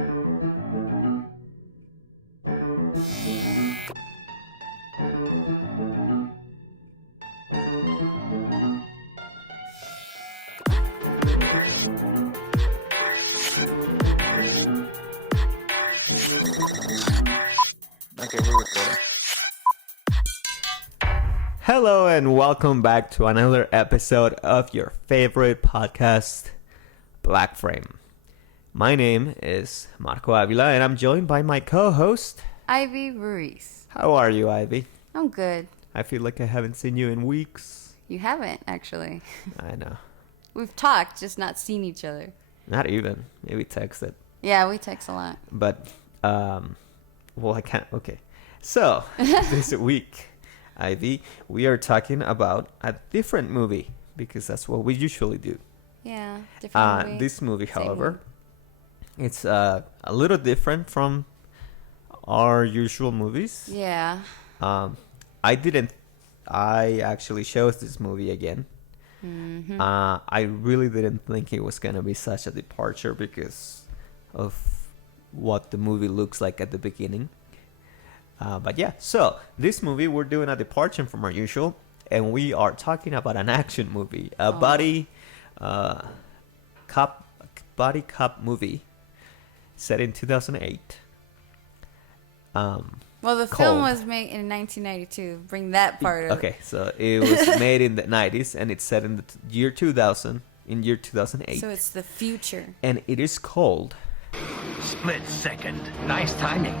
Okay, we're recording. Hello and welcome back to another episode of your favorite podcast, BLACKFRAME. My name is Marco Avila and I'm joined by my co-host, Ivy Ruiz. How are you, Ivy? I'm good. I feel like I haven't seen you in weeks. You haven't, actually. I know. We've talked, just not seen each other. Not even. Maybe texted. Yeah, we text a lot. But, well, I can't. Okay. So, this week, Ivy, we are talking about a different movie because that's what we usually do. Yeah, different movie. This movie, Same however, movie. it's a little different from our usual movies. Yeah. I actually chose this movie again. Mm-hmm. I really didn't think it was gonna be such a departure because of what the movie looks like at the beginning. But yeah, so this movie, we're doing a departure from our usual, and we are talking about an action movie, a body cop movie set in 2008. Well, the film was made in 1992. Bring that part up. Okay, so it was made in the 90s, and it's set in the year 2000, in year 2008. So it's the future. And it is called Split Second. Nice timing.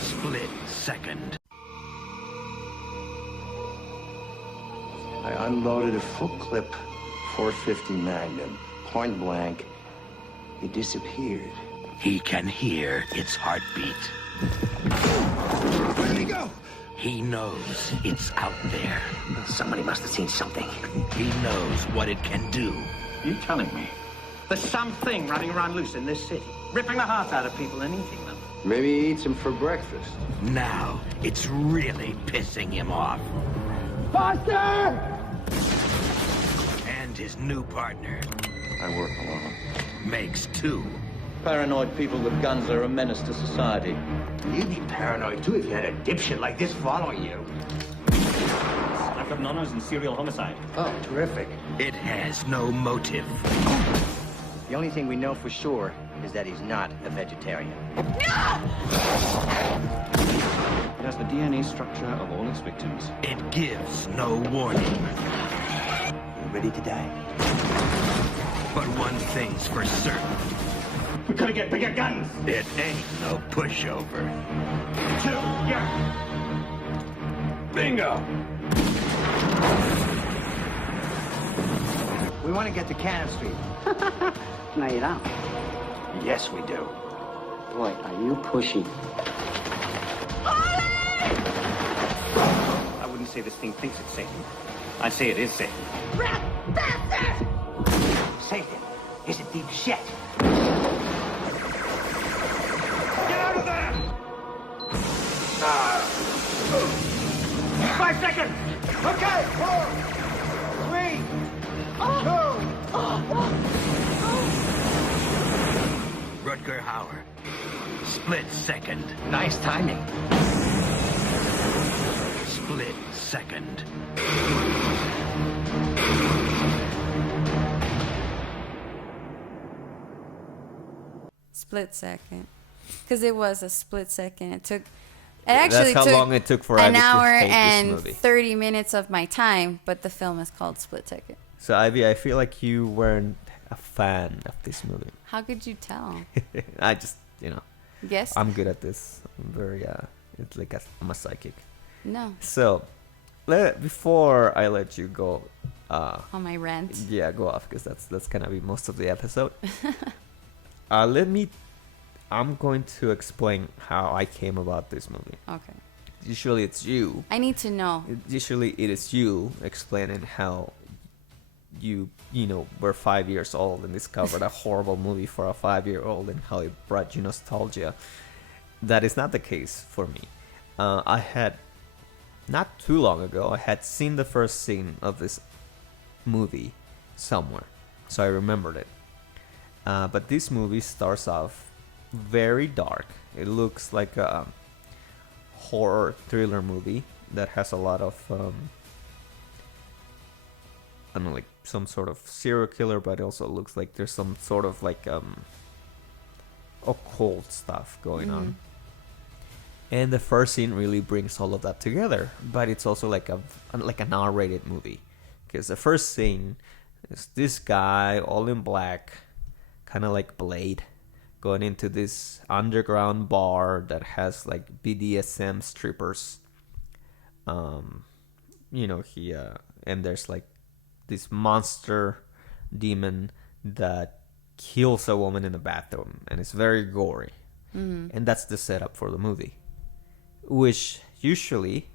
Split Second. I unloaded a full clip 450 Magnum, point blank. It disappeared. He can hear its heartbeat. Where did he go? He knows it's out there. Somebody must have seen something. He knows what it can do. You telling me there's something running around loose in this city, ripping the heart out of people and eating them? Maybe he eats them for breakfast. Now, it's really pissing him off. Foster! And his new partner I work alone. makes two. Paranoid people with guns are a menace to society. You'd be paranoid, too, if you had a dipshit like this following you. I've got honors in serial homicide. Oh, terrific. It has no motive. The only thing we know for sure is that he's not a vegetarian. It has the DNA structure of all its victims. It gives no warning. You ready to die? But one thing's for certain. We could get bigger guns. It ain't no pushover. Two, yeah. Bingo! We want to get to Cannon Street. No, you don't. Yes, we do. Boy, are you pushy. I wouldn't say this thing thinks it's Satan. I'd say it is Satan. Satan is a deep shit. Get out of there! 5 seconds! Okay, 4, 3, 2. Rutger Hauer. Split Second. Nice timing. Split Second. Split second. Because it was a split second. It actually That's how took long it took for an Ivy to hour hate this and movie. 30 minutes of my time, but the film is called Split Second. So, Ivy, I feel like you weren't a fan of this movie. How could you tell? I just, Yes? I'm good at this. I'm very, it's like I'm a psychic. No. So, before I let you go, On my rant. yeah, go off because that's gonna be most of the episode. I'm going to explain how I came about this movie. Okay. Usually it's you. I need to know. Usually it is you explaining how you were 5 years old and discovered a horrible movie for a 5-year-old and how it brought you nostalgia. That is not the case for me. I had, not too long ago, I had seen the first scene of this movie somewhere, so I remembered it. But this movie starts off very dark. It looks like a horror thriller movie that has a lot of I don't know, like some sort of serial killer, but it also looks like there's some sort of like occult stuff going on. And the first scene really brings all of that together, but it's also like a R-rated movie, because the first scene is this guy all in black, kind of like Blade, going into this underground bar that has like BDSM strippers. He and there's like this monster demon that kills a woman in a bathroom, and it's very gory. And that's the setup for the movie, which usually,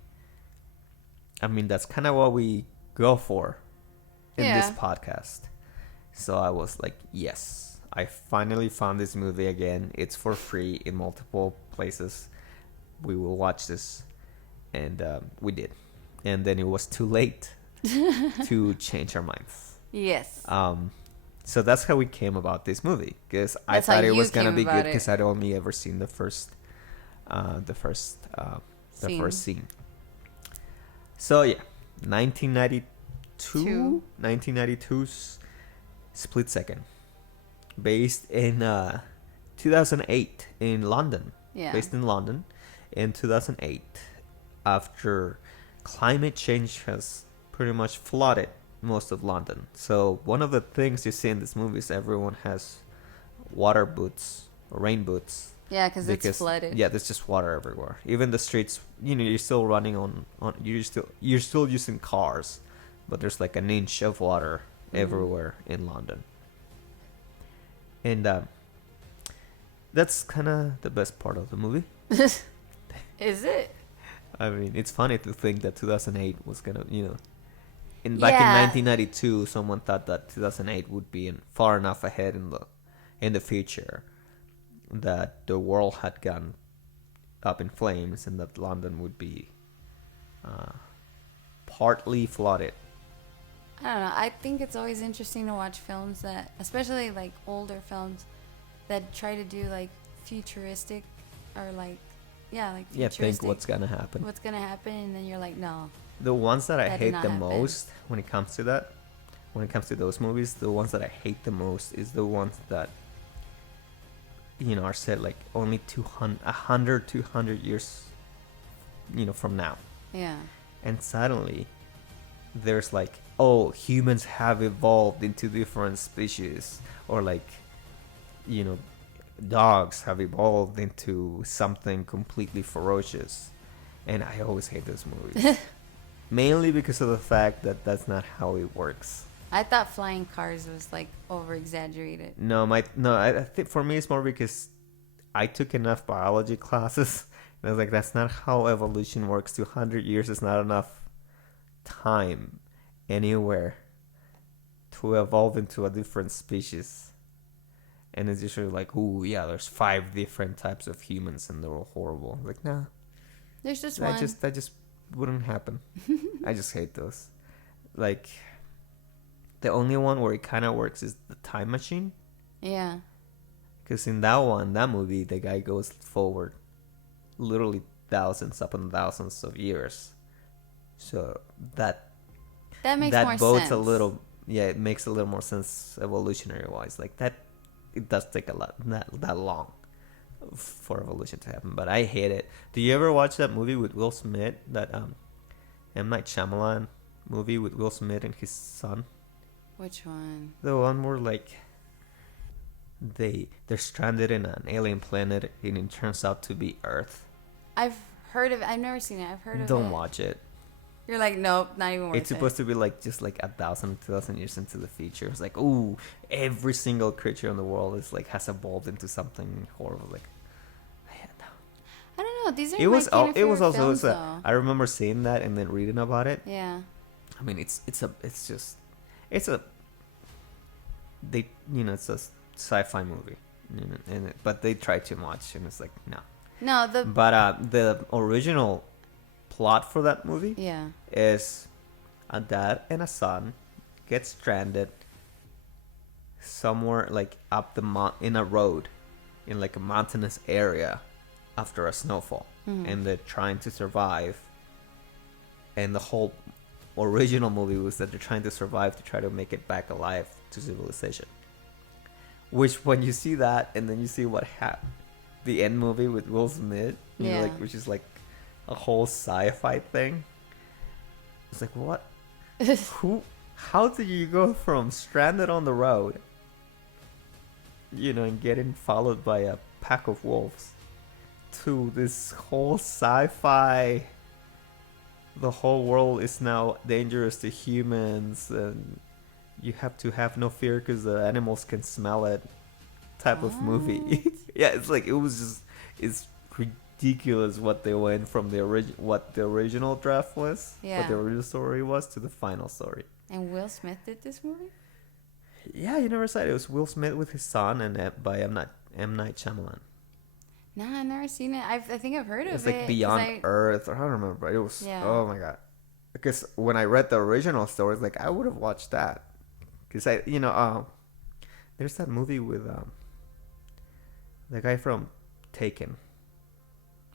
I mean, that's kind of what we go for in this podcast. So I was like, yes, I finally found this movie again. It's for free in multiple places. We will watch this. And we did. And then it was too late to change our minds. Yes. So that's how we came about this movie, because I thought it was gonna be good because I'd only ever seen the first scene. So yeah, 1992's Split Second, based in 2008 in London. Yeah. Based in London in 2008, after climate change has pretty much flooded most of London. So one of the things you see in this movie is everyone has water boots or rain boots. Yeah, because it's flooded. Yeah, there's just water everywhere. Even the streets, you're still running on you're still using cars, but there's like an inch of water everywhere in London. And that's kind of the best part of the movie. Is it? I mean, it's funny to think that 2008 was gonna, back in 1992, someone thought that 2008 would be far enough ahead in the future that the world had gone up in flames and that London would be partly flooded. I don't know. I think it's always interesting to watch films that, especially like older films, that try to do like futuristic or like, futuristic. Think what's gonna happen. What's gonna happen, and then you're like, no. The ones that I That did hate not the happen. most when it comes to that, when it comes to those movies, the ones that I hate the most is the ones that, are set like only 200 years, from now. Yeah. And suddenly, there's like, oh, humans have evolved into different species, or like, dogs have evolved into something completely ferocious. And I always hate those movies. Mainly because of the fact that that's not how it works. I thought flying cars was like over exaggerated. I think for me it's more because I took enough biology classes, and I was like, that's not how evolution works. 200 years is not enough time anywhere to evolve into a different species. And it's usually like, ooh, yeah, there's 5 different types of humans and they're all horrible. Like, nah. There's just that one. That just wouldn't happen. I just hate those. Like, the only one where it kind of works is the time machine. Yeah. Because in that movie, the guy goes forward literally thousands upon thousands of years. So that makes more bodes sense. a little, it makes a little more sense evolutionary wise. Like that, it does take a lot that long for evolution to happen. But I hate it. Do you ever watch that movie with Will Smith? That M. Night Shyamalan movie with Will Smith and his son? Which one? The one where like they're stranded in an alien planet and it turns out to be Earth. I've heard of it. I've never seen it. I've heard of it. Don't watch it. You're like, nope, not even worth it. It's supposed to be like just like 2,000 years into the future. It's like, ooh, every single creature in the world is like has evolved into something horrible. Like, no. I don't know. These are It was my it was also films, though. I remember seeing that and then reading about it. Yeah. I mean, it's a sci-fi movie, but they try too much, and it's like no. No, But the original plot for that movie is a dad and a son get stranded somewhere like up in a road, in like a mountainous area, after a snowfall, and they're trying to survive. And the whole original movie was that they're trying to survive to try to make it back alive to civilization. Which, when you see that, and then you see what happened, the end movie with Will Smith, Yeah. like, which is like a whole sci-fi thing. It's like, what? How did you go from stranded on the road, and getting followed by a pack of wolves, to this whole sci-fi, the whole world is now dangerous to humans, and you have to have no fear because the animals can smell it, type of movie. Yeah, it's like, it's ridiculous what they went from what the original draft was, what Yeah. the original story was, to the final story. And Will Smith did this movie? Yeah, you never said it was Will Smith with his son, and by M. Night Shyamalan. Nah, I've never seen it. I think I've heard of it. It's like Beyond Earth, or I don't remember. It was, Yeah. oh my god. Because when I read the original story, like, I would have watched that. Because there's that movie with the guy from Taken.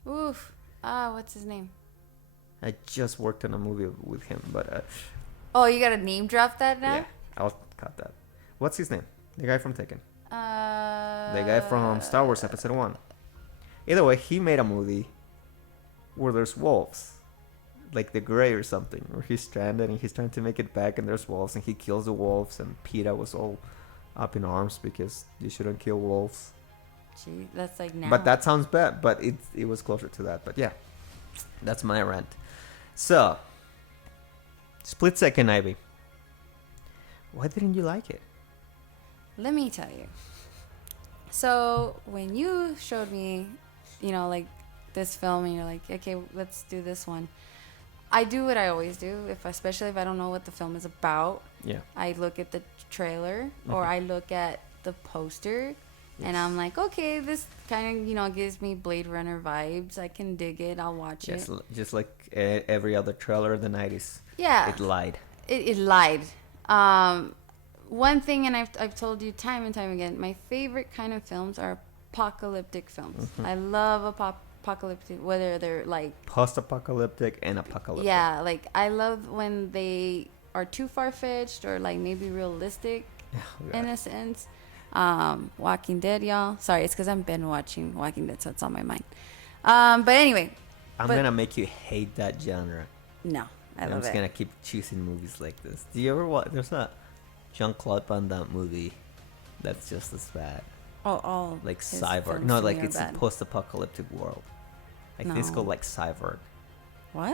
Oof. What's his name? I just worked on a movie with him, but Oh, you gotta name drop that now? yeah, I'll cut that. What's his name? The guy from Taken. The The guy from Star Wars Episode 1. Either way, he made a movie where there's wolves. Like The Grey or something. Where he's stranded and he's trying to make it back, and there's wolves, and he kills the wolves, and PETA was all up in arms because you shouldn't kill wolves. Gee, that's like now. But that sounds bad, but it was closer to that. But yeah, that's my rant. So, Split Second, Ivy. Why didn't you like it? Let me tell you. So when you showed me, like this film, and you're like, okay, let's do this one. I do what I always do, especially if I don't know what the film is about. Yeah. I look at the trailer, or I look at the poster, and I'm like, okay, this kind of, gives me Blade Runner vibes. I can dig it. I'll watch it. Just like every other trailer in the 90s. Yeah. It lied. It lied. One thing, and I've told you time and time again, my favorite kind of films are apocalyptic films. I love apocalyptic, whether they're like Post-apocalyptic and apocalyptic. yeah, like I love when they are too far-fetched or like maybe realistic in a sense. Walking Dead, y'all. Sorry, it's because I've been watching Walking Dead, so it's on my mind. But anyway, I'm gonna make you hate that genre. no, I I'm love just it. gonna keep choosing movies like this. Do you ever watch? There's a Jean-Claude Van Damme movie that's just as bad. All Like his Cyborg. films No, to me like are it's bad. a post-apocalyptic world. I think it's No. called like Cyborg. What?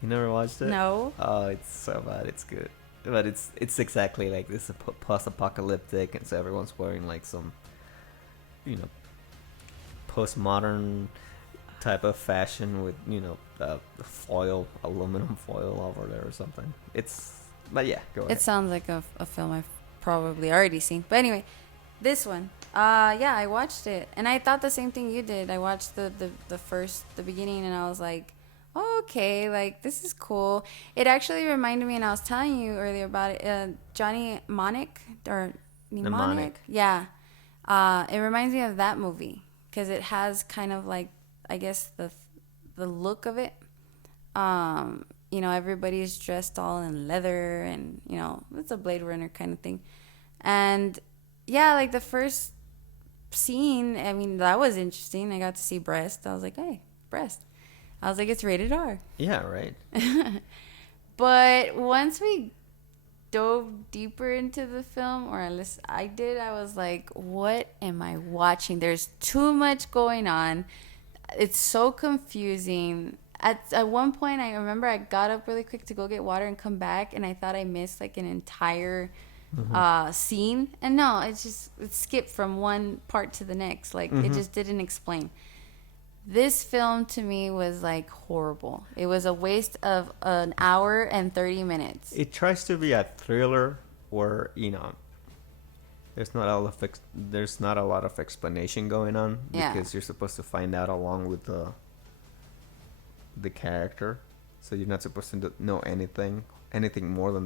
You never watched it? No. Oh, it's so bad. It's good, but it's exactly like this, post-apocalyptic, and so everyone's wearing like some, postmodern type of fashion with aluminum foil over there or something. But yeah, go ahead. It sounds like a film I've probably already seen. But anyway, this one. Yeah, I watched it. And I thought the same thing you did. I watched the beginning, and I was like, oh, okay, like, this is cool. It actually reminded me, and I was telling you earlier about it, Johnny Mnemonic, or Mnemonic? Yeah. It reminds me of that movie, because it has kind of like, I guess, the look of it. Everybody's dressed all in leather, and it's a Blade Runner kind of thing. And yeah, like the first scene, I mean, that was interesting. I got to see breast. I was like, hey, breast. I was like, it's rated R. Yeah, right. But once we dove deeper into the film, or at least I did, I was like, what am I watching? There's too much going on. It's so confusing. At one point, I remember I got up really quick to go get water and come back, and I thought I missed like an entire scene. And no, it skipped from one part to the next. Like, it just didn't explain. This film to me was like horrible. It was a waste of an hour and 30 minutes. It tries to be a thriller where there's not a lot of explanation going on, Yeah. because you're supposed to find out along with the character, so you're not supposed to know anything more than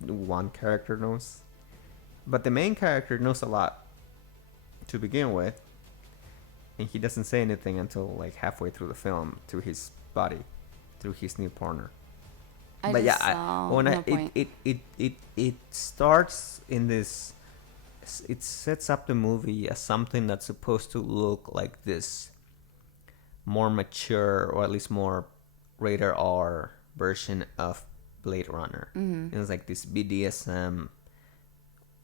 the one character knows. But the main character knows a lot to begin with, and he doesn't say anything until like halfway through the film to his buddy, through his new partner. It starts in this. It sets up the movie as something that's supposed to look like this more mature, or at least more rated R version of Blade Runner. It was like this BDSM,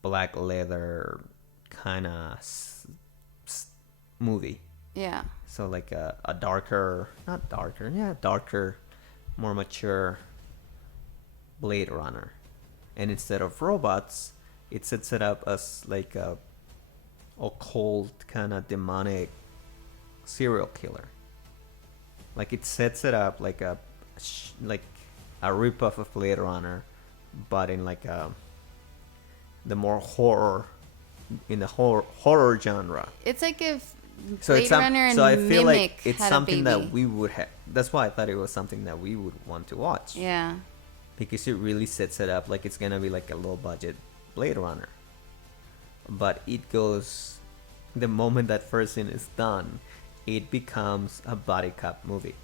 black leather kind of movie. Yeah. So like a darker, more mature Blade Runner. And instead of robots, it sets it up as like a occult kind of demonic serial killer. Like it sets it up like a ripoff of Blade Runner, but in like the more horror, in the horror genre. It's like if So Blade Runner and I feel Mimic like it's had something a baby. that we would have. That's why I thought it was something that we would want to watch. Yeah. Because it really sets it up like it's gonna be like a low budget Blade Runner. But it goes, the moment that first scene is done, it becomes a body cop movie.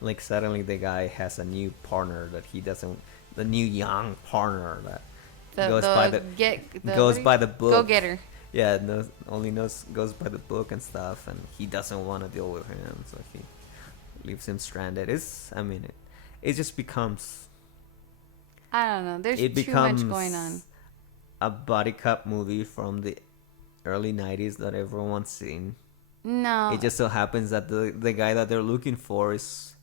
Like suddenly the guy has a new partner that he doesn't, the new young partner that goes by the book. Go getter. Yeah, goes by the book and stuff, and he doesn't want to deal with him, so he leaves him stranded. It just becomes. I don't know. There's too much going on. A body cop movie from the early 90s that everyone's seen. No. It just so happens that the guy that they're looking for is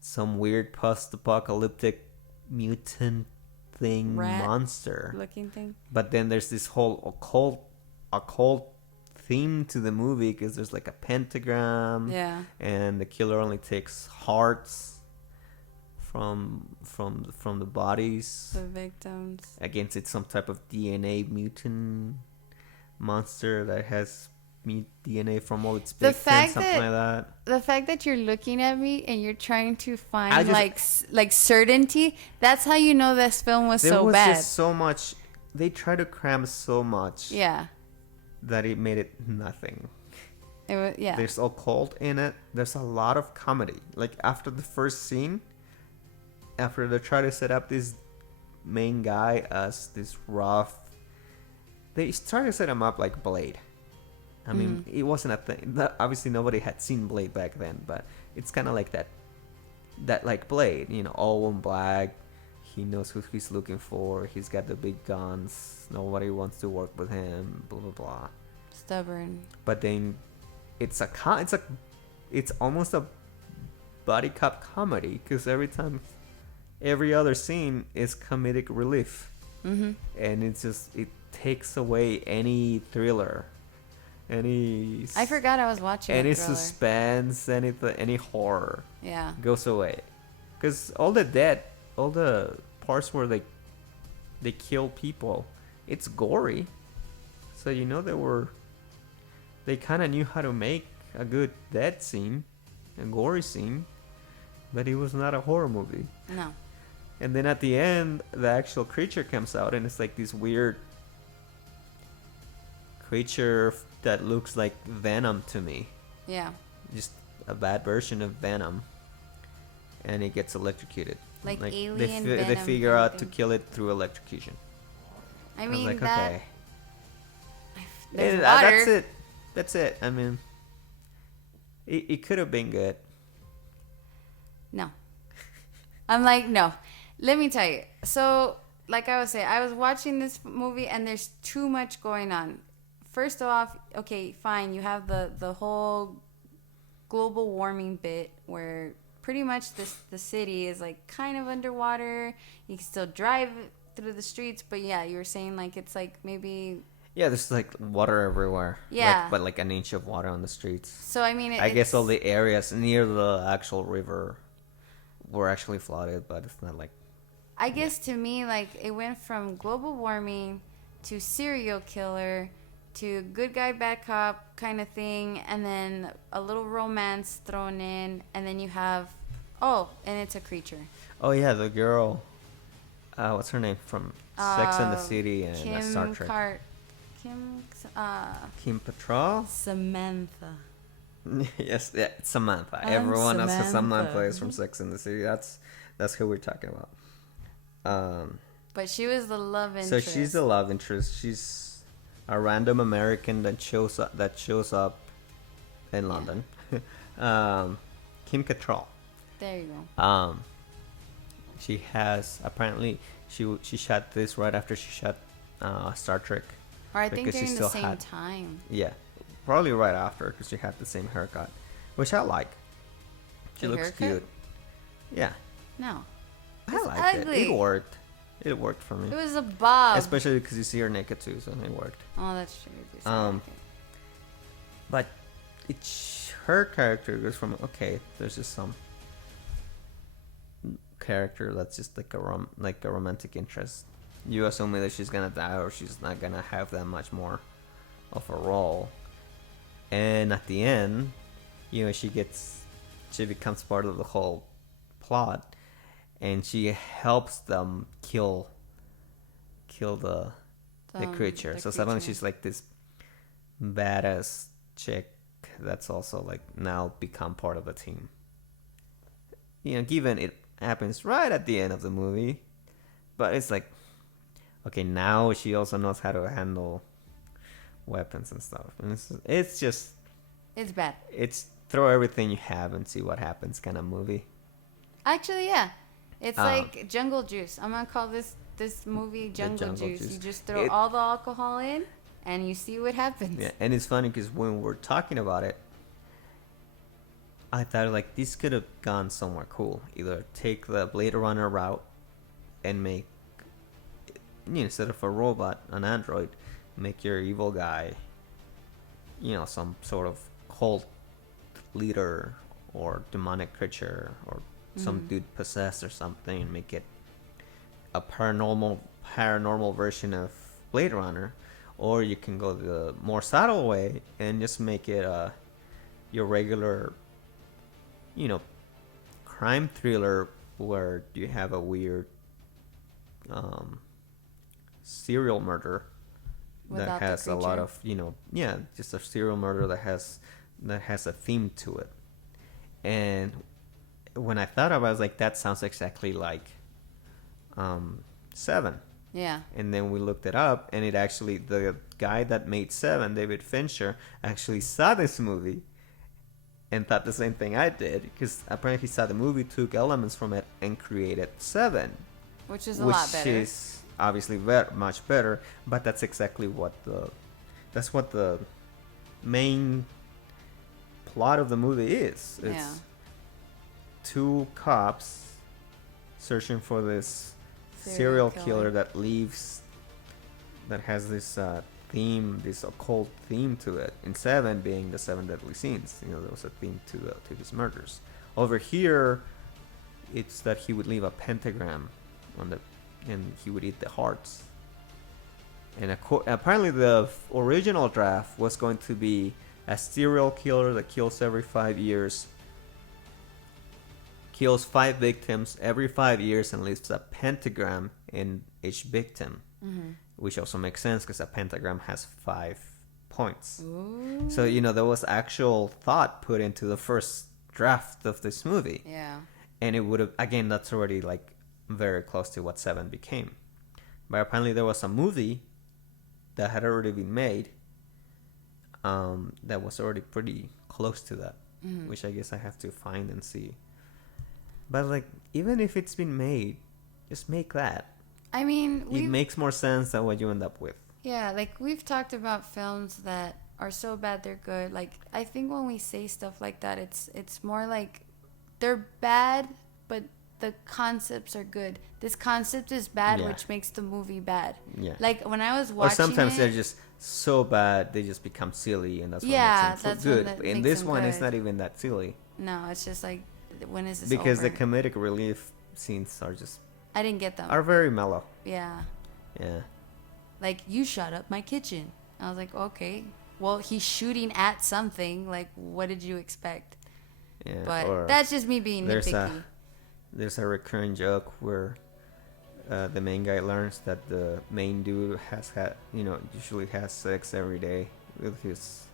some weird post-apocalyptic mutant thing, Rat monster looking thing. But then there's this whole occult theme to the movie, because there's like a pentagram. Yeah. And the killer only takes hearts from the bodies. The victims. Against it's some type of DNA mutant monster that has DNA from all its victims, something like that. The fact that you're looking at me and you're trying to find like certainty, that's how you know this film was so bad. Just so much. They try to cram so much. Yeah. That it made it nothing. It was, yeah. There's occult in it. There's a lot of comedy. Like after the first scene, after they try to set up this main guy as this rough, they try to set him up like Blade. I mean, it wasn't a thing. Obviously, nobody had seen Blade back then, but it's kind of like that like Blade, all in black. He knows who he's looking for. He's got the big guns. Nobody wants to work with him. Blah blah blah. Stubborn. But then, it's almost a buddy cop comedy, because every other scene is comedic relief, and it takes away any thriller. I forgot I was watching any thriller. Suspense, any horror. Yeah. Goes away, because all the parts where they kill people, it's gory. So they kind of knew how to make a good death scene, a gory scene, but it was not a horror movie. No. And then at the end, the actual creature comes out, and it's like this weird creature that looks like Venom to me. Yeah. Just a bad version of Venom. And it gets electrocuted. Like alien they Venom figure out to thing. kill it through electrocution. I mean, was like, that... okay. There's water. That's it. That's it. I mean, it could have been good. No. I'm like, no. Let me tell you. So, like I was saying, I was watching this movie and there's too much going on. First off, okay, fine. You have the whole global warming bit where pretty much the city is like kind of underwater. You can still drive through the streets, but yeah, you were saying like it's like maybe... Yeah, there's like water everywhere. Yeah. But like an inch of water on the streets. So, I mean... I guess all the areas near the actual river were actually flooded, but it's not like... I guess to me, like, it went from global warming to serial killer to good guy, bad cop kind of thing, and then a little romance thrown in, and then you have... Oh, and it's a creature. Oh, yeah, the girl... what's her name from Sex and the City and Star Trek? Kim Cattrall? Samantha. Yes, yeah, it's Samantha. I'm Everyone else has Samantha. Samantha is from Sex and the City. That's who we're talking about. But she was the love interest. So she's the love interest. She's a random American that shows up in London. Kim Cattrall. There you go. She has apparently she shot this right after she shot Star Trek. Or I think because she during the still same had- time. Yeah, probably right after because she had the same haircut, which I like. She The looks haircut? cute. Yeah, No. I It's liked ugly. it. It worked. It worked for me. It was a bob. Especially because you see her naked too, so it worked. Oh, that's true. It's Um, okay. But her character goes from okay, there's just some character that's just like a romantic interest. You assume that she's gonna die or she's not gonna have that much more of a role. And at the end, she becomes part of the whole plot, and she helps them kill the creature. the So suddenly creature. she's like this badass chick that's also like now become part of the team. Given it happens right at the end of the movie, but it's like, okay, now she also knows how to handle weapons and stuff, and it's just It's bad. it's throw everything you have and see what happens kind of movie. Actually, yeah. It's like Jungle Juice. I'm gonna call this movie Jungle Jungle Juice. Juice. You just throw It- all the alcohol in, and you see what happens. Yeah, and it's funny because when we're talking about it, I thought like this could have gone somewhere cool. Either take the Blade Runner route and make, instead of a robot, an android, make your evil guy, some sort of cult leader or demonic creature or some dude possessed or something, and make it a paranormal version of Blade Runner. Or you can go the more subtle way and just make it your regular, crime thriller where you have a weird serial murder Without that the has a lot creature. of just a serial murder that has a theme to it. And when I thought of it, I was like, that sounds exactly like Seven. Yeah. And then we looked it up, and it actually, the guy that made Seven, David Fincher, actually saw this movie and thought the same thing I did, because apparently he saw the movie, took elements from it, and created Seven, Which is a lot better. which is obviously much better. But that's exactly what the main plot of the movie is. It's Yeah. two cops searching for this serial killer that has this theme, this occult theme to it. In Seven being the seven deadly sins, there was a theme to his murders. Over here, it's that he would leave a pentagram and he would eat the hearts. And apparently, the original draft was going to be a serial killer that kills every 5 years. Kills 5 victims every 5 years and leaves a pentagram in each victim, which also makes sense because a pentagram has 5 points. Ooh. So there was actual thought put into the first draft of this movie, Yeah. and it would have, again, that's already like very close to what Seven became. But apparently there was a movie that had already been made that was already pretty close to that, which I guess I have to find and see. But like, even if it's been made, just make that. I mean, It makes more sense than what you end up with. yeah, like we've talked about films that are so bad they're good. Like I think when we say stuff like that, it's more like they're bad, but the concepts are good. This concept is bad, Yeah. which makes the movie bad. Yeah. Like when I was Or watching sometimes it, they're just so bad they just become silly, and that's what Yeah, makes them that's so what good. that In makes this them one, it's good. not even that silly no, it's just like when is this because over? the comedic relief scenes I didn't get them. are very mellow. Yeah. Yeah. Like, you shot up my kitchen. I was like, okay. Well, he's shooting at something. Like, what did you expect? Yeah. But or that's just me being there's nitpicky. there's a recurring joke where the main guy learns that the main dude usually has sex every day with his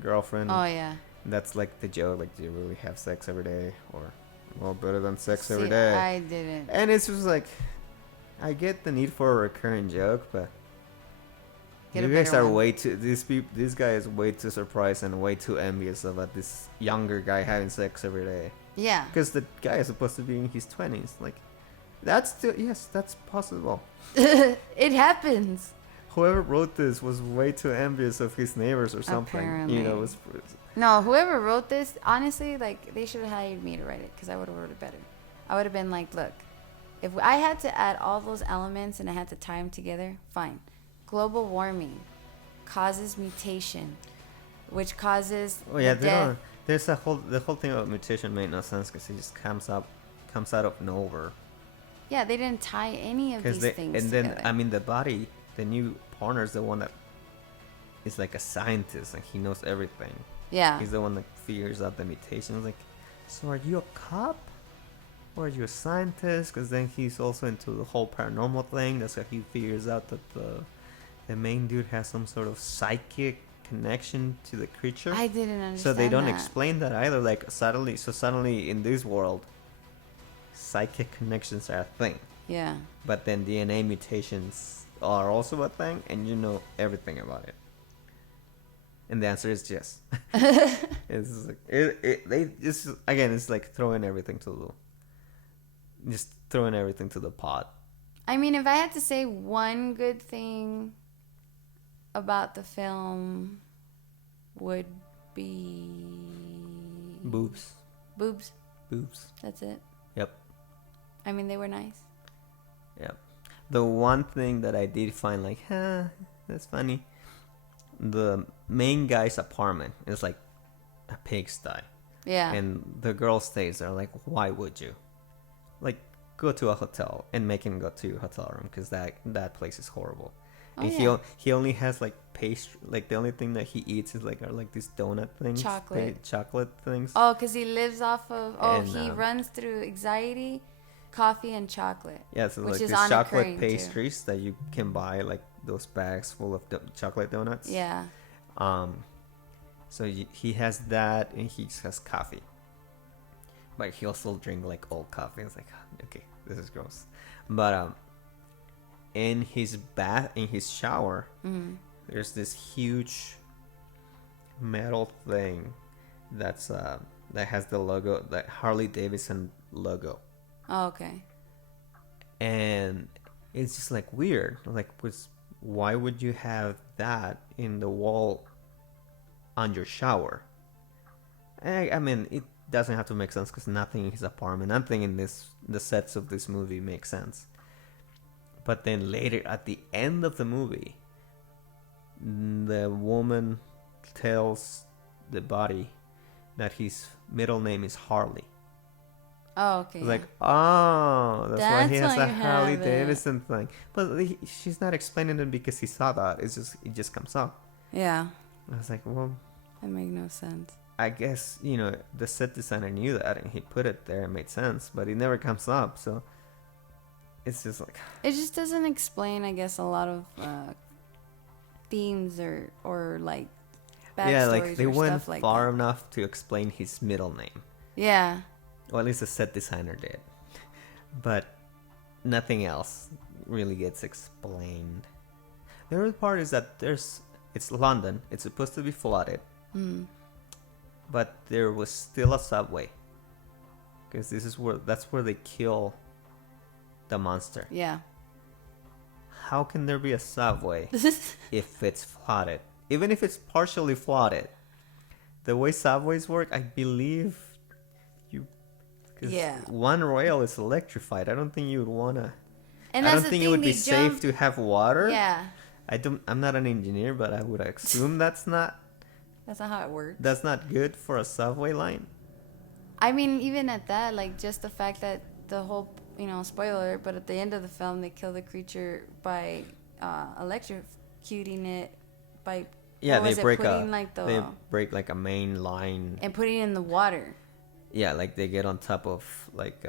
girlfriend. Oh yeah. That's like the joke, like, do you really have sex every day, or well, better than sex See, every day? I didn't. And it's just like, I get the need for a recurring joke, but Get a you guys better are one. way too. This guy is way too surprised and way too envious about this younger guy having sex every day. Yeah. Because the guy is supposed to be in his 20s. Like, that's still, yes, that's possible. It happens. Whoever wrote this was way too envious of his neighbors or something. Apparently. You know, No, whoever wrote this, honestly, like, they should have hired me to write it because I would have wrote it better. I would have been like, look, if I had to add all those elements and I had to tie them together, fine. Global warming causes mutation, which causes oh yeah, the death. there's the whole thing about mutation made no sense because it just comes out of nowhere. Yeah, they didn't tie any of these things And together. then I mean the body, the new partner is the one that is like a scientist and he knows everything. Yeah. He's the one that figures out the mutations. Like, so are you a cop? Or are you a scientist? Because then he's also into the whole paranormal thing. That's how he figures out that the main dude has some sort of psychic connection to the creature. I didn't understand So they don't that. explain that either. Like, suddenly in this world, psychic connections are a thing. Yeah. But then DNA mutations are also a thing, and you know everything about it. And the answer is yes. It's like they just, again, it's like throwing everything to the pot. I mean, if I had to say one good thing about the film, would be Boobs. boobs. Boobs. That's it. Yep. I mean, they were nice. Yep. The one thing that I did find like, that's funny. The main guy's apartment is like a pigsty. Yeah. And the girl stays there. Like, why would you? Like, go to a hotel and make him go to your hotel room because that place is horrible. Oh, And yeah. he only has like pastry. Like, the only thing that he eats is like these donut things, chocolate things. Oh, because he lives off of. Oh, And, he runs through anxiety, coffee, and chocolate. Yeah, so which like is these chocolate unrecurring, pastries that you can buy, like those bags full of chocolate donuts. Yeah. So he has that, and he just has coffee. But he also drink like old coffee. It's like, okay, this is gross. But in his shower, there's this huge metal thing that has the logo, that Harley Davidson logo. Oh, okay. And it's just like weird. Like, why would you have that in the wall on your shower? I mean, it doesn't have to make sense because nothing in his apartment, nothing in the sets of this movie makes sense. But then later, at the end of the movie, the woman tells the body that his middle name is Harley. Oh, okay. It's like, oh, that's why he That's has why a you Harley have it. Davidson thing. But she's not explaining it because he saw that. It just comes up. Yeah. I was like, well, That makes no sense. I guess, the set designer knew that and he put it there. It made sense, but it never comes up. So it's just like, It just doesn't explain, I guess, a lot of themes or like backstories yeah, like they or went stuff like far that. enough to explain his middle name. Yeah. Or at least the set designer did. But nothing else really gets explained. The other part is that it's London. It's supposed to be flooded. But there was still a subway. Because that's where they kill the monster. Yeah. How can there be a subway if it's flooded? Even if it's partially flooded. The way subways work, I believe Yeah. one rail is electrified. I don't think you would wanna. And I that's don't the think it thing, would be they safe jump- to have water. Yeah. I'm not an engineer, but I would assume that's not That's not how it works. good for a subway line. I mean, even at that, like, just the fact that the whole, spoiler, but at the end of the film, they kill the creature by electrocuting it by. Yeah, what they was it, break putting, like, they break like a main line. and putting it in the water. Yeah, like they get on top of like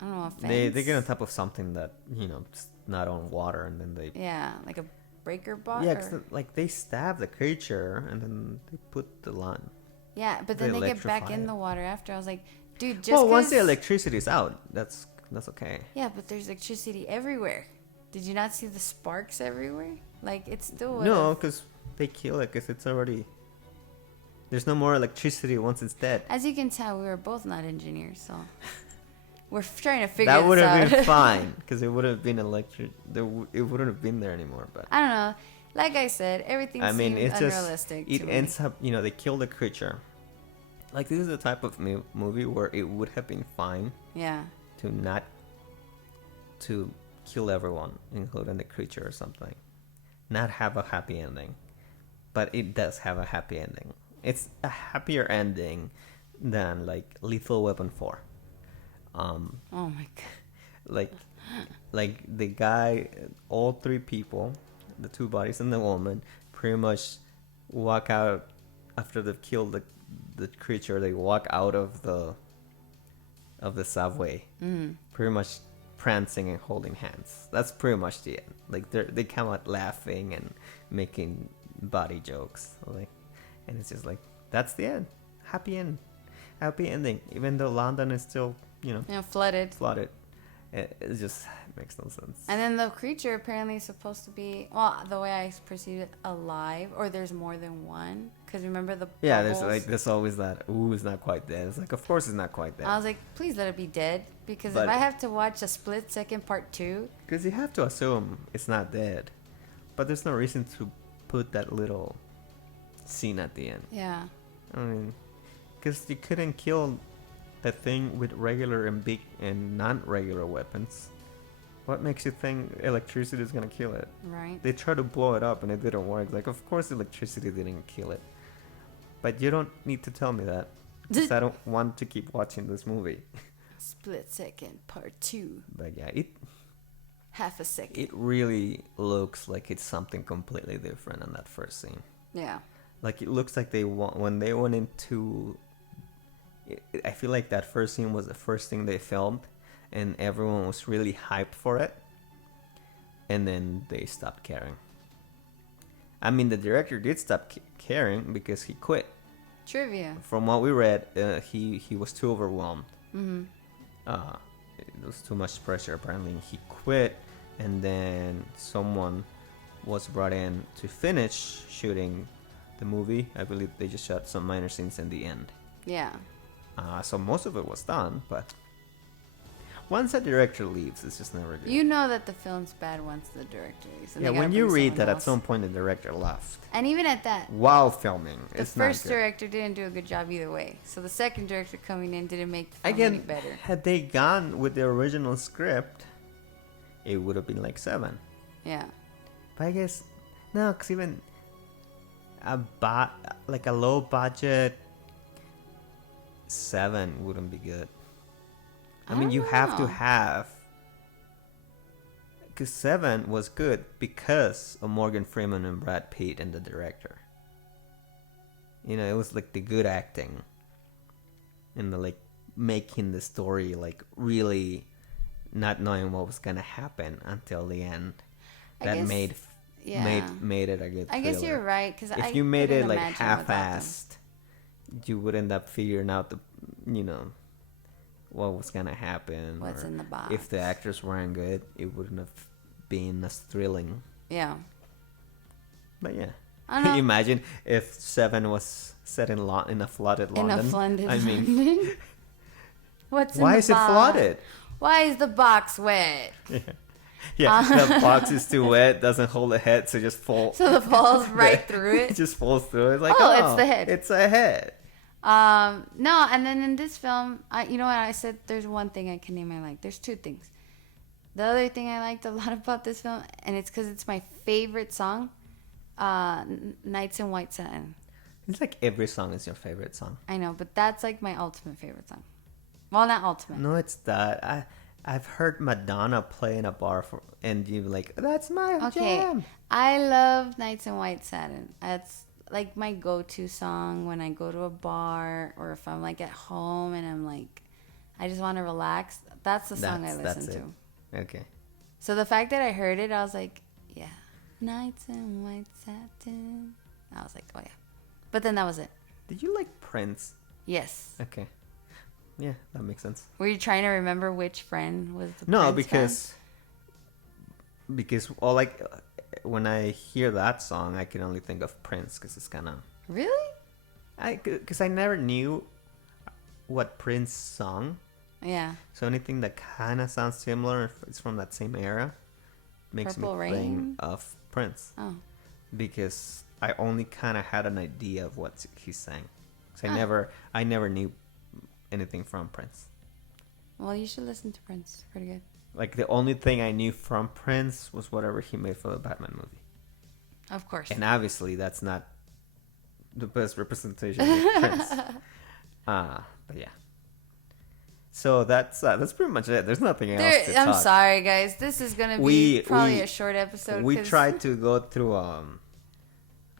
I don't know, a They fence? get on top of something that it's not on water, and then they Yeah, like a breaker box. yeah, 'cause like they stab the creature and then they put the line. Yeah, but they then they get back electrify in it. the water after. I was like, dude, just Well, once the 'cause- electricity is out, that's okay. Yeah, but there's electricity everywhere. Did you not see the sparks everywhere? Like, it's still... No, because they kill it because it's already. There's no more electricity once it's dead. As you can tell, we were both not engineers, so... We're trying to figure That this would out. have been fine because it would have been electric. It wouldn't have been there anymore. But I don't know. Like I said, everything I mean, seems it's just unrealistic it to me. ends up. They kill the creature. Like this is the type of movie where it would have been fine Yeah. to kill everyone, including the creature or something. Not have a happy ending, but it does have a happy ending. It's a happier ending than like Lethal Weapon 4. Oh my god. Like the guy, all three people, the two bodies and the woman, pretty much walk out after they've killed the creature. They walk out of the subway, pretty much prancing and holding hands. That's pretty much the end. Like they come out laughing and making body jokes, and it's just like that's the end. Happy ending. Even though London is still Flooded. flooded. It just makes no sense. And then the creature apparently is supposed to be, well, the way I perceive it, alive, or there's more than one. Because remember the Yeah, bubbles? there's always that. Ooh, it's not quite dead. It's like, of course, it's not quite dead. I was like, please let it be dead. Because But- if I have to watch a split second part 2, Because you have to assume it's not dead, but there's no reason to put that little scene at the end. yeah. I mean, because you couldn't kill that thing with regular and big and non-regular weapons. What makes you think electricity is gonna kill it? Right. They tried to blow it up and it didn't work. Like, of course, electricity didn't kill it. But you don't need to tell me that, because I don't want to keep watching this movie. Split second part 2. But yeah, Half a second. it really looks like it's something completely different in that first scene. Yeah. Like, it looks like when they went into. I feel like that first scene was the first thing they filmed, and everyone was really hyped for it, and then they stopped caring. I mean, the director did stop caring because he quit. Trivia. From what we read, he was too overwhelmed. Mm-hmm. It was too much pressure. Apparently, he quit, and then someone was brought in to finish shooting the movie. I believe they just shot some minor scenes in the end. Yeah. So most of it was done, but once a director leaves, it's just never good. You know that the film's bad once the director leaves. and Yeah, they gotta when you bring read someone that at else. some point the director left And even at that, while filming, the it's first not good. director didn't do a good job either way. So the second director coming in didn't make the film any Again, better. had they gone with the original script, it would have been like 7. Yeah. But I guess no, because even like a low budget 7 wouldn't be good. I mean, you have to know. have, because 7 was good because of Morgan Freeman and Brad Pitt and the director. It was like the good acting and the like making the story like really not knowing what was gonna happen until the end. I That guess- made yeah. made it a good I guess you're thriller. right. Because If you made it like half-assed, you would end up figuring out what was gonna happen. What's or in the box. If the actors weren't good, it wouldn't have been as thrilling. Yeah. But yeah, I don't know. imagine if 7 was set in a flooded In London. a flooded I mean, London. What's in why the is it box? flooded? Why is the box wet? Yeah, the box is too wet, doesn't hold the head, so it just falls. So the falls right through It it. just falls through. It's like, Oh, it's the head. It's a head. No, and then in this film, you know what I said? There's one thing I can name I like. There's 2 things. The other thing I liked a lot about this film, and it's because it's my favorite song, Nights in White Satin. It's like every song is your favorite song. I know, but that's like my ultimate favorite song. Well, not ultimate. No, it's that. I've heard Madonna play in a bar and you're like, that's my Okay, jam. I love Nights in White Satin. That's like my go-to song when I go to a bar or if I'm like at home and I'm like, I just want to relax. That's the song I listen to. Okay. So the fact that I heard it, I was like, yeah. Nights in white satin. I was like, oh yeah. But then that was it. Did you like Prince? Yes. Okay. Yeah, that makes sense. Were you trying to remember which friend was the No, Prince because all like when I hear that song, I can only think of Prince because it's kind of Really? because I never knew what Prince sung. Yeah. So anything that kind of sounds similar, if it's from that same era, makes Purple me Rain? think of Prince. Oh. Because I only kind of had an idea of what he sang. So Ah. I never knew anything from Prince. Well, you should listen to Prince. Pretty good. Like the only thing I knew from Prince was whatever he made for the Batman movie. Of course. And obviously that's not the best representation of Prince. But yeah. So that's pretty much it. There's nothing else to I'm talk. sorry, guys. This is gonna be probably a short episode. We 'cause- tried to go through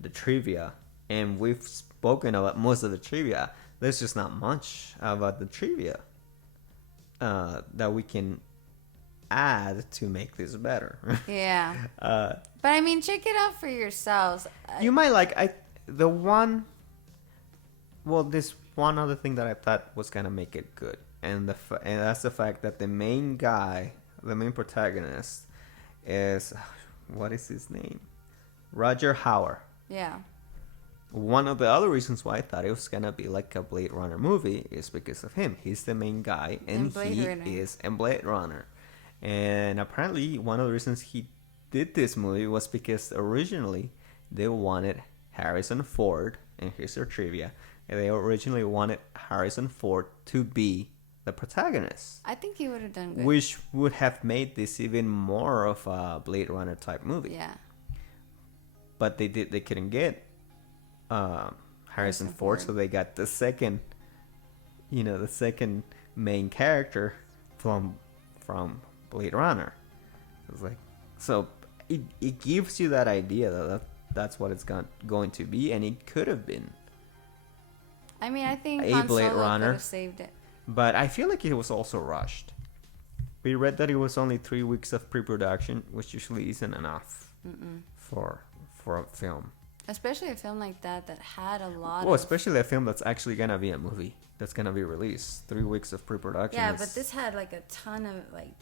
the trivia, and we've spoken about most of the trivia. There's just not much about the trivia that we can add to make this better. Yeah. uh, But I mean, check it out for yourselves. you might like the one. Well, this one other thing that I thought was gonna make it good, and that's the fact that the main guy, the main protagonist, is what is his name? Roger Hauer. Yeah. One of the other reasons why I thought it was gonna be like a Blade Runner movie is because of him. He's the main guy, and Blade he Runner. is in Blade Runner. And apparently, one of the reasons he did this movie was because originally they wanted Harrison Ford, and here's their trivia. They originally wanted Harrison Ford to be the protagonist, I think he would have done good. which would have made this even more of a Blade Runner type movie. Yeah. But they couldn't get Harrison Ford, so they got the second main character from Blade Runner. It's like, so it gives you that idea that that's what it's going to be, and it could have been. I mean, I think A Han Blade Solo Runner. could have saved it. But I feel like it was also rushed. We read that it was only 3 weeks of pre-production, which usually isn't enough for a film. Especially a film like that had a lot Well, of... especially a film that's actually gonna be a movie that's gonna be released. 3 weeks of pre-production. Yeah, is- but this had like a ton of like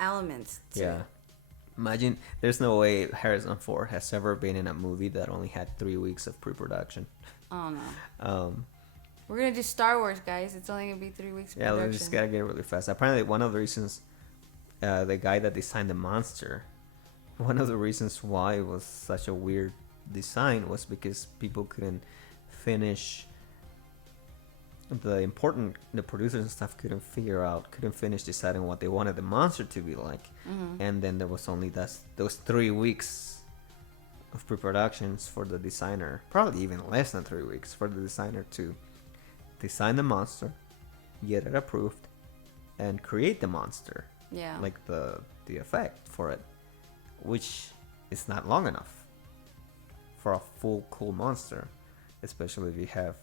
elements to Yeah. it. Imagine, there's no way Harrison Ford has ever been in a movie that only had 3 weeks of pre-production. Oh no. Um, We're gonna do Star Wars, guys. It's only gonna be 3 weeks of yeah, production. we just gotta get it really fast. Apparently, one of the reasons, the guy that designed the monster, one of the reasons why it was such a weird design was because people couldn't finish the producers and stuff couldn't finish deciding what they wanted the monster to be like. And then there was only those 3 weeks of pre-productions for the designer, probably even less than 3 weeks for the designer to design the monster, get it approved, and create the monster. Yeah. Like the effect for it, which is not long enough for a full cool monster, especially if you have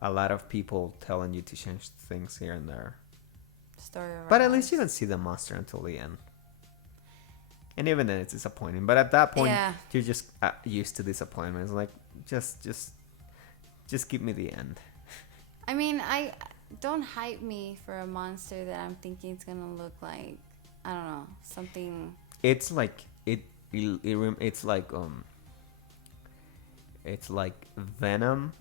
a lot of people telling you to change things here and there. Story of But our at least you lives. don't see the monster until the end. And even then, it's disappointing. But at that point, Yeah. you're just used to disappointments. Like, just give me the end. I mean, I don't hype me for a monster that I'm thinking it's gonna look like, I don't know, something. It's like it's like Venom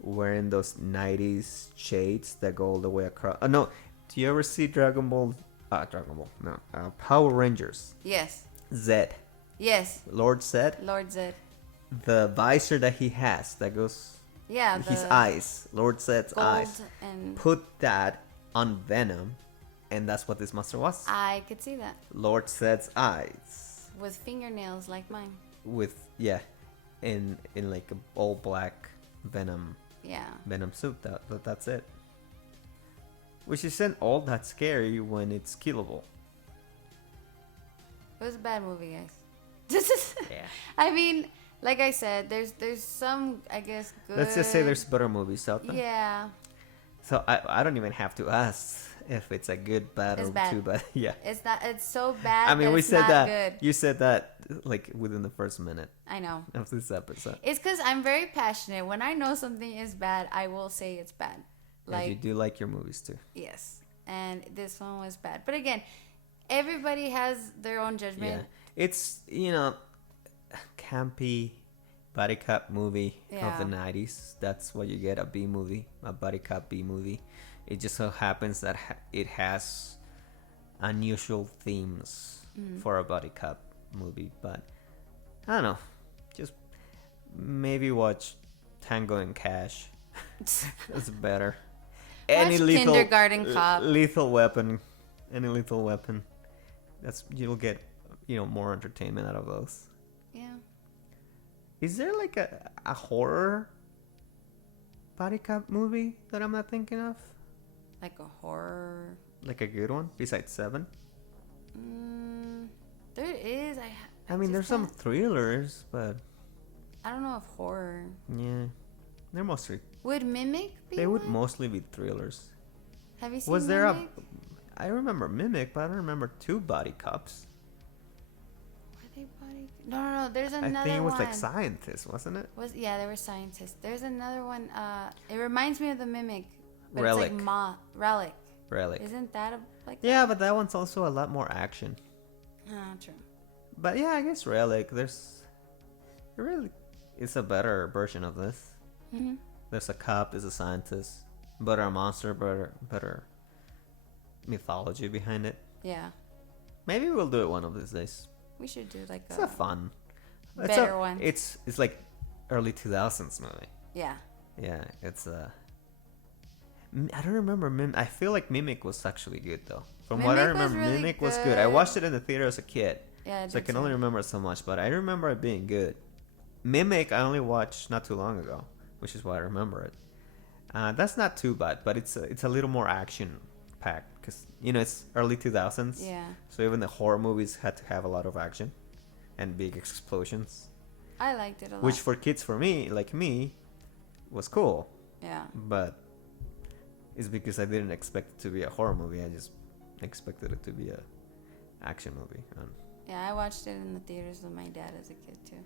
wearing those 90s shades that go all the way across. No, do you ever see Dragon Ball? No, Power Rangers. Yes. Zed, Yes. Lord Zed. Lord Zed. The visor that he has that goes Yeah. his the eyes, Lord Zed's gold eyes. and Put that on Venom, and that's what this monster was. I could see that Lord Zed's eyes with fingernails like mine. with in like a all black Venom Yeah. suit. That's it. Which isn't all that scary when it's killable. It was a bad movie, guys. Yeah. I mean, like I said, there's some, I guess, good. Let's just say there's better movies out there. Yeah. So I don't even have to ask if it's a good bad It's or bad. too bad. Yeah. It's so bad. I mean, that we it's said not that. Good. You said that like within the first minute I know. of this episode. It's because I'm very passionate. When I know something is bad, I will say it's bad. Like, you do like your movies too. Yes, and this one was bad. But again, everybody has their own judgment. Yeah. It's, campy buddy cop movie of the 90s. That's what you get, a B movie, a buddy cop B movie. It just so happens that it has unusual themes for a buddy cop movie. But I don't know. Just maybe watch Tango and Cash. That's better. Watch Kindergarten Cop. Lethal Weapon. Any Lethal Weapon. You'll get, more entertainment out of those. Yeah. Is there like a horror body cop movie that I'm not thinking of? Like a horror. Like a good one besides Seven? There is. I mean, there's some thrillers, but I don't know if horror. yeah, they're mostly. Would Mimic be? They would one? mostly be thrillers. Have you seen Was there Mimic? I remember Mimic, but I don't remember two body cops. Were they body? No. There's another I think it was one. like scientists, wasn't it? Yeah, they were scientists. There's another one. It reminds me of the Mimic. But Relic. It's like Relic. Relic. Isn't that like? Yeah, but that one's also a lot more action. Oh, true. But yeah, I guess Relic. It's a better version of this. Mhm. There's a cop, there's a scientist, better monster, better mythology behind it. Yeah. Maybe we'll do it one of these days. We should do like It's a fun. better one. It's like early 2000s movie. Yeah. Yeah, it's I don't remember I feel like Mimic was actually good though. From what I Mimic was remember, really Mimic was good. I good. watched it in the theater as a kid. Yeah. So I can only remember so much, but I remember it being good. Mimic I only watched not too long ago, which is why I remember it. That's not too bad, but it's a little more action packed because it's early 2000s. Yeah. So even the horror movies had to have a lot of action and big explosions, I liked it a lot. which for kids, for me, like me, was cool. Yeah. But it's because I didn't expect it to be a horror movie. I just expected it to be a action movie. Yeah, I watched it in the theaters with my dad as a kid too.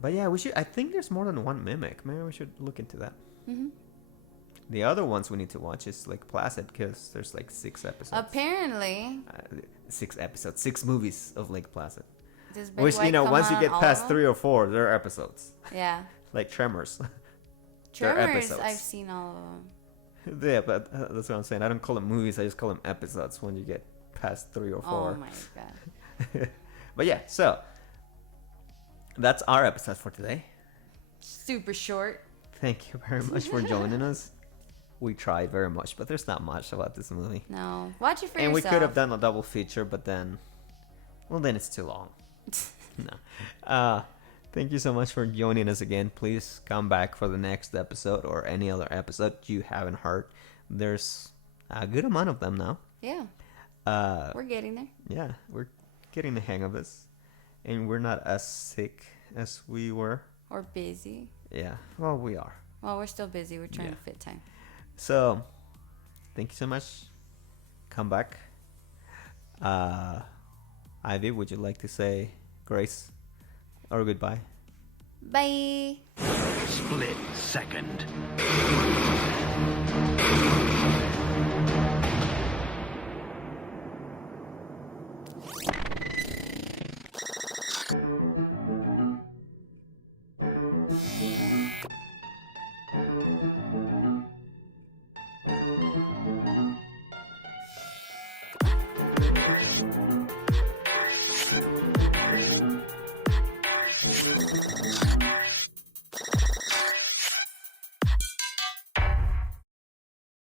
But yeah, we should. I think there's more than one Mimic. Maybe we should look into that. Mhm. The other ones we need to watch is Lake Placid because there's like 6 episodes. Apparently. 6 episodes, 6 movies of Lake Placid. Does Betty Which White come once you on get all past of 3 them? or 4, there are episodes. Yeah. Like Tremors. They're Tremors, episodes. I've seen all of them. Yeah, but that's what I'm saying. I don't call them movies. I just call them episodes when you get past 3 or 4. Oh my god. But yeah, so that's our episode for today. Super short. Thank you very much for joining us. We tried very much, but there's not much about this movie. No. Watch it for And yourself. we could have done a double feature, but then it's too long. No. Thank you so much for joining us again. Please come back for the next episode or any other episode you haven't heard. There's a good amount of them now. Yeah. We're getting there. Yeah, we're getting the hang of this. And we're not as sick as we were. Or busy. Yeah, well, we are. Well, we're still busy. We're trying to fit time. So, thank you so much. Come back. Ivy, would you like to say grace or goodbye? Bye. Split second.